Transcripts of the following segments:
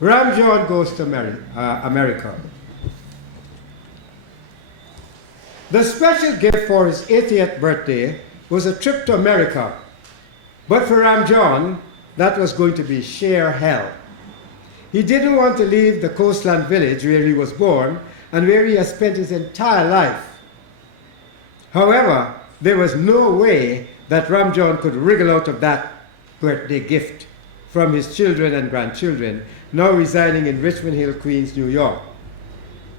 Ramjohn goes to America. The special gift for his 80th birthday was a trip to America. But for Ramjohn, that was going to be sheer hell. He didn't want to leave the coastland village where he was born and where he has spent his entire life. However, there was no way that Ramjohn could wriggle out of that birthday gift from his children and grandchildren, now residing in Richmond Hill, Queens, New York.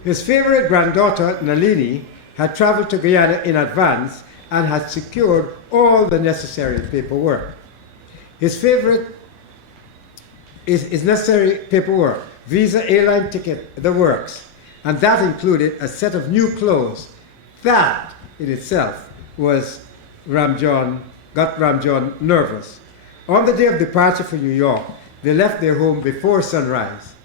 His favorite granddaughter, Nalini, had traveled to Guyana in advance and had secured all the necessary paperwork. His necessary paperwork, visa, airline ticket, the works, and that included a set of new clothes. That in itself got Ramjohn nervous. On the day of departure for New York, they left their home before sunrise.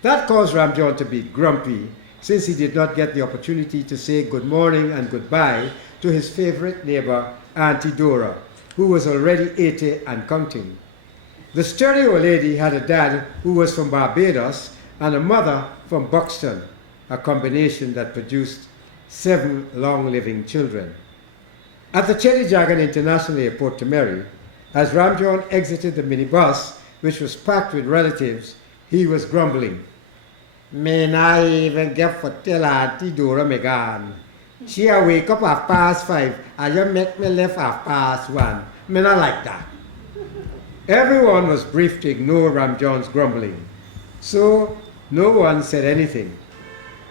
That caused Ramjohn to be grumpy, since he did not get the opportunity to say good morning and goodbye to his favorite neighbor, Auntie Dora, who was already 80 and counting. The sturdy old lady had a dad who was from Barbados and a mother from Buxton, a combination that produced 7 long-living children. At the Chedijagan International Airport to Mary, as Ramjohn exited the minibus, which was packed with relatives, he was grumbling. "Me not even get for tell Auntie Dora me gone. She a wake up 5:30 and you make me left 1:30. Me not like that." Everyone was briefed to ignore Ramjohn's grumbling, so no one said anything.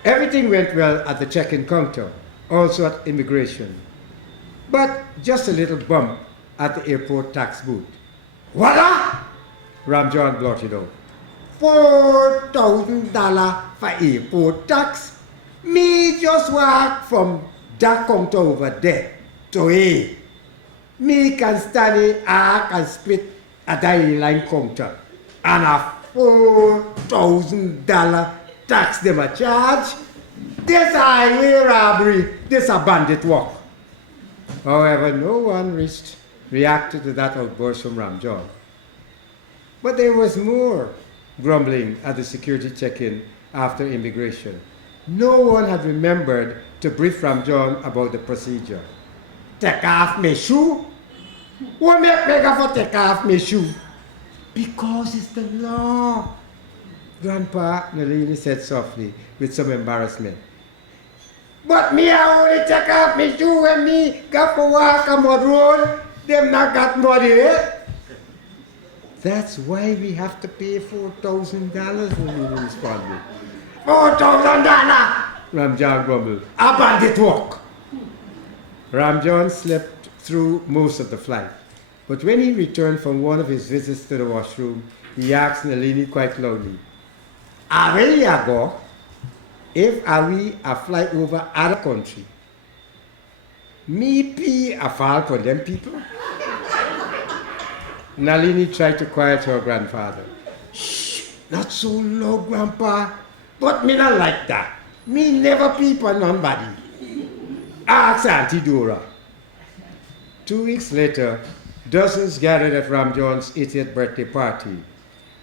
Everything went well at the check-in counter, also at immigration. But just a little bump at the airport tax booth. "What up?" Ramjohn blurted out. $4,000 for airport tax? Me just walk from that counter over there to here. Me can stand here and split at the airline counter. And a $4,000 tax them a charge? This highway robbery, this a bandit work. However, no one reacted to that outburst from Ramjohn. But there was more grumbling at the security check-in after immigration. No one had remembered to brief Ramjohn about the procedure. "Take off my shoe? What make me go for take off my shoe?" "Because it's the law," Grandpa Nalini said softly with some embarrassment. "But me I only take off my shoe when me go for walk on mud road. Them not got mud here." "That's why we have to pay $4,000, Nalini responded. $4,000, Ramjohn grumbled. "A bandit work." Ramjohn slept through most of the flight, but when he returned from one of his visits to the washroom, he asked Nalini quite loudly, "Where you go? If we a fly over other country, me pee a fall for them people?" Nalini tried to quiet her grandfather. "Shh, not so loud, Grandpa. But me not like that. Me never peep on nobody. Ask Auntie Dora." 2 weeks later, dozens gathered at Ramjohn's 80th birthday party.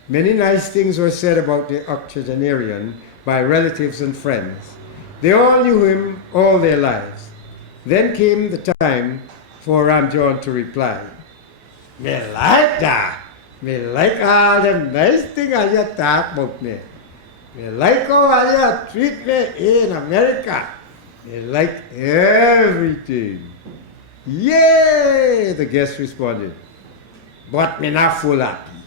Many nice things were said about the octogenarian by relatives and friends. They all knew him all their lives. Then came the time for Ramjohn to reply. "Me like that. Me like all them nice things you talk about me. Me like how you treat me in America. Me like everything." "Yay!" the guest responded. "But me not full happy."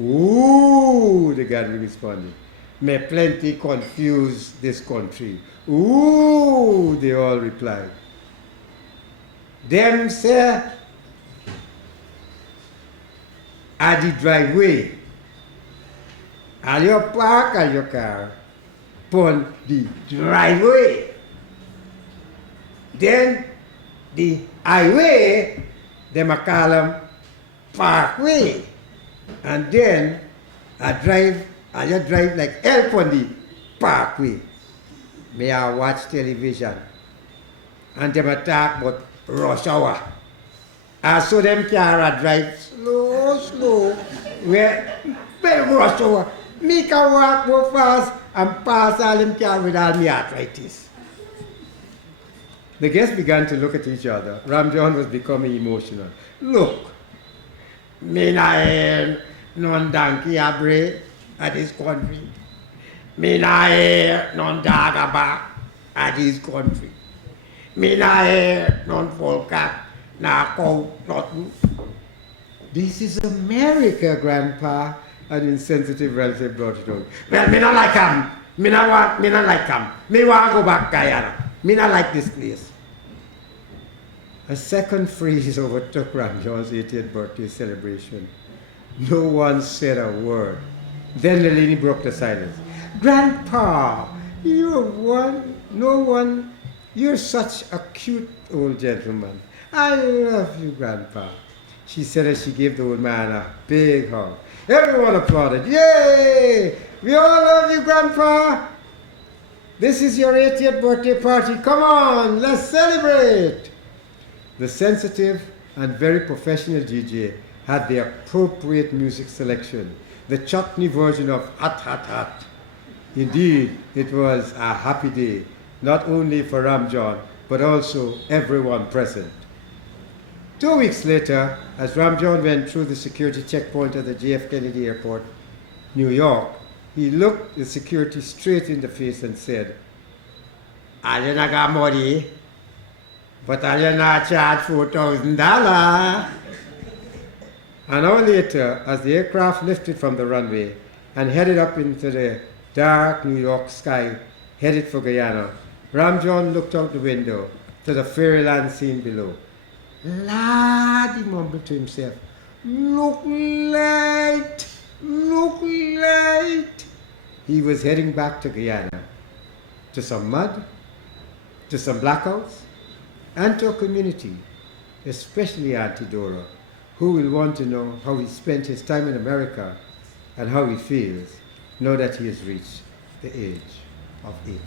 "Ooh," the gathering responded. "Me plenty confused this country." "Ooh," they all replied. "Them say at the driveway, and you park at your car on the driveway. Then the highway, them a call them parkway. And then you drive like help on the parkway. Me I watch television. And them a talk about rush hour. And so them car drive slow. Where rush hour. Me can walk more fast and pass all him can with all me arthritis. The guests began to look at each other. Ramjohn was becoming emotional. Look, me na hear none donkey abre at this country. Me na hear none dagaba at this country. Me na hear none folka na cow nothing. This is America, Grandpa. An insensitive relative brought it out. Well, me not like him. Me not like him. Me want to go back Guyana. Me not like this place. A second freeze overtook Ramjohn's 80th birthday celebration. No one said a word. Then Lelini broke the silence. Grandpa, you're such a cute old gentleman. I love you, Grandpa. She said as she gave the old man a big hug. Everyone applauded. Yay! We all love you, Grandpa. This is your 80th birthday party. Come on, let's celebrate. The sensitive and very professional DJ had the appropriate music selection, the chutney version of Hot Hot Hot. Indeed, it was a happy day, not only for Ramjohn, but also everyone present. 2 weeks later, as Ramjohn went through the security checkpoint at the JF Kennedy Airport, New York, he looked the security straight in the face and said, "I didn't got money, but I did not charge $4,000. An hour later, as the aircraft lifted from the runway and headed up into the dark New York sky, headed for Guyana, Ramjohn looked out the window to the fairyland scene below. Lad, he mumbled to himself, look light, look light. He was heading back to Guyana, to some mud, to some blackouts, and to a community, especially Auntie Dora, who will want to know how he spent his time in America and how he feels now that he has reached the age of 80.